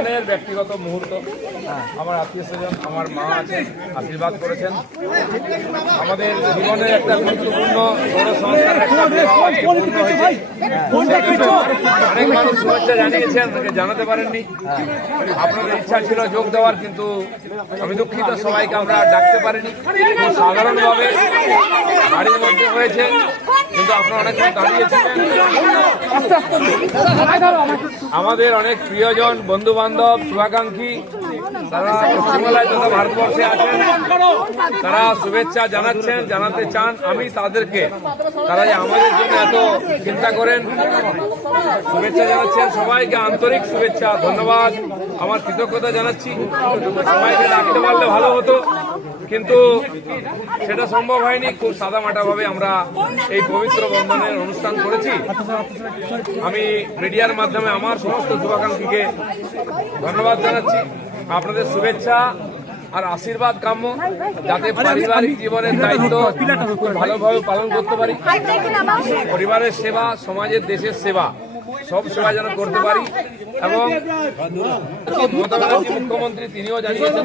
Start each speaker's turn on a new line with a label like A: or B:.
A: জীবনের ব্যক্তিগত মুহূর্ত। আমার আত্মীয় স্বজন আমার মা আছেন আশীর্বাদ করেছেন। আমাদের জীবনের একটা গুরুত্বপূর্ণ হয়েছে অনেক মানুষ শুভেচ্ছা জানিয়েছেন জানাতে পারেননি। আপনাদের ইচ্ছা ছিল যোগ দেওয়ার কিন্তু আমি দুঃখিত সবাইকে আমরা ডাকতে পারিনি। সাধারণভাবে বাড়ির মধ্যে হয়েছে। কিন্তু আপনারা আমাদের অনেক প্রিয়জন বন্ধু বান্ধব শুভাকাঙ্ক্ষী তারা পশ্চিমবাংলায় তথা ভারতবর্ষে আছেন। তারা শুভেচ্ছা জানাচ্ছেন জানাতে চান। আমি তাদেরকে তারা যে আমাদের জন্য এত চিন্তা করেন শুভেচ্ছা জানাচ্ছেন। সবাইকে আন্তরিক শুভেচ্ছা ধন্যবাদ। আমার কৃতজ্ঞতা জানাচ্ছি। সবাইকে ডাকতে পারলে ভালো হতো কিন্তু সেটা সম্ভব হয়নি। খুব সাদামাটা ভাবে আমরা এই পবিত্র বন্ধনের অনুষ্ঠান করেছি। আমি মিডিয়ার মাধ্যমে আমার সমস্ত শুভাকাঙ্ক্ষীকে ধন্যবাদ জানাচ্ছি। আপনাদের শুভেচ্ছা আর আশীর্বাদ কাম্য যাতে পারিবারিক জীবনের দায়িত্ব ভালোভাবে পালন করতে পারি। পরিবারের সেবা সমাজের দেশের সেবা সব সেবা যেন করতে পারি। এবং মমতা ব্যানার্জি মুখ্যমন্ত্রী তিনিও জানিয়েছেন